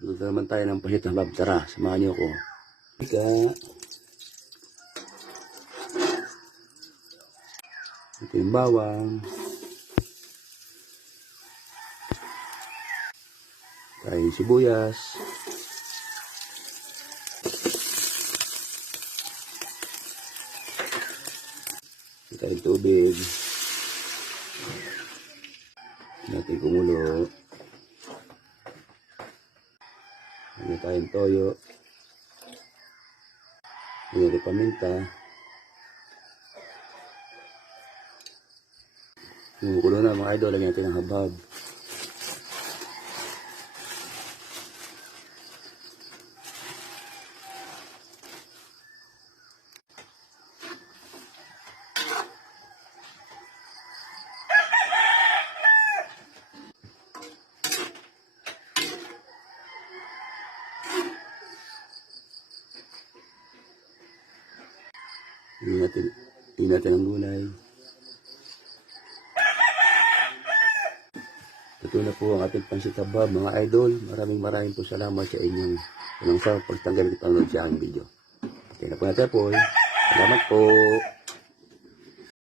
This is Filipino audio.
Luto naman tayo ng pasit na bab. Tara, samahan niyo ako. Ika. Ito yung bawang. Tayo yung sibuyas. Ito yung tubig. Natin kumulo. Ano tayong toyo. Mayroon yung paminta. Kumukulo na mga idol. Lagyan natin ng habhab. Tingnan natin ang gulay. Ito na po ang ating pansit habhab mga idol. Maraming po salamat sa inyong sa pagtanggap at panonood sa aking video. Okay na po natin po. Salamat po.